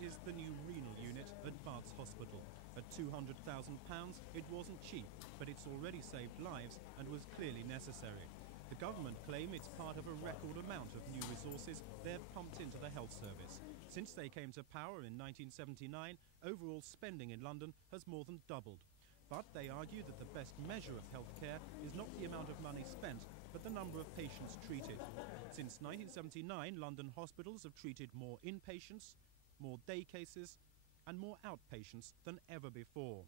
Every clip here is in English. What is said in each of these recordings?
This is the new renal unit at Barts Hospital. At £200,000, it wasn't cheap, but it's already saved lives and was clearly necessary. The government claim it's part of a record amount of new resources they've pumped into the health service. Since they came to power in 1979, overall spending in London has more than doubled. But they argue that the best measure of healthcare is not the amount of money spent, but the number of patients treated. Since 1979, London hospitals have treated more inpatients, more day cases and more outpatients than ever before.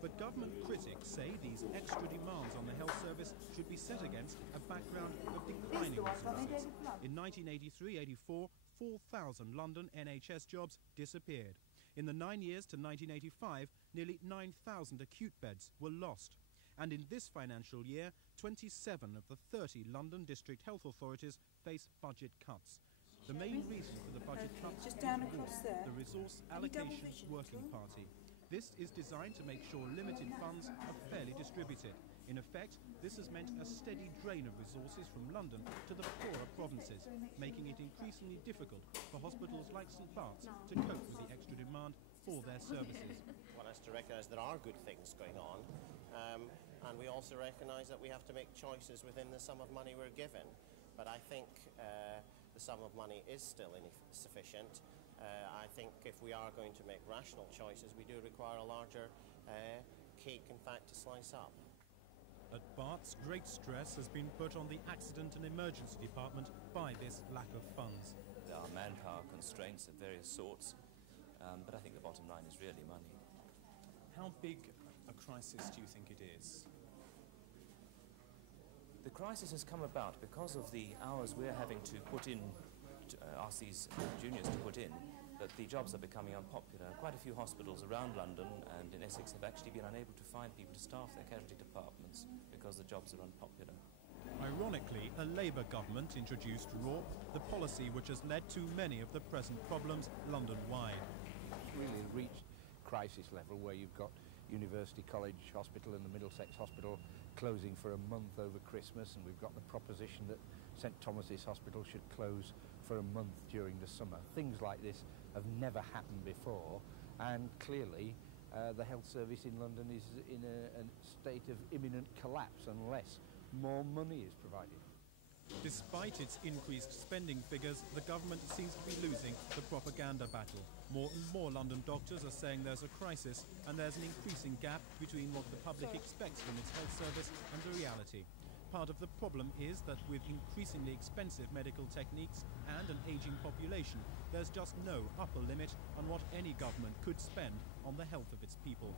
But government critics say these extra demands on the health service should be set against a background of declining resources. In 1983-84, 4,000 London NHS jobs disappeared. In the 9 years to 1985, nearly 9,000 acute beds were lost. And in this financial year, 27 of the 30 London district health authorities face budget cuts. The main reason for the budget cuts is the Resource Allocation Working Party. This is designed to make sure limited funds are fairly distributed. In effect, this has meant a steady drain of resources from London to the poorer provinces, making it increasingly difficult for hospitals like St Barts to cope with the extra demand for their services. One has to recognise there are good things going on, and we also recognise that we have to make choices within the sum of money we're given. But I think the sum of money is still insufficient. I think if we are going to make rational choices, we do require a larger cake, in fact, to slice up. At Barts, great stress has been put on the Accident and Emergency Department by this lack of funds. There are manpower constraints of various sorts, but I think the bottom line is really money. How big a crisis do you think it is? The crisis has come about because of the hours we're having to put in, ask these juniors to put in, that the jobs are becoming unpopular. Quite a few hospitals around London and in Essex have actually been unable to find people to staff their casualty departments because the jobs are unpopular. Ironically, a Labour government introduced RORP, the policy which has led to many of the present problems London-wide. It's really reached crisis level where you've got University College Hospital and the Middlesex Hospital closing for a month over Christmas, and we've got the proposition that St Thomas's Hospital should close for a month during the summer. Things like this have never happened before, and clearly the health service in London is in a state of imminent collapse unless more money is provided. Despite its increased spending figures, the government seems to be losing the propaganda battle. More and more London doctors are saying there's a crisis, and there's an increasing gap between what the public expects from its health service and the reality. Part of the problem is that with increasingly expensive medical techniques and an ageing population, there's just no upper limit on what any government could spend on the health of its people.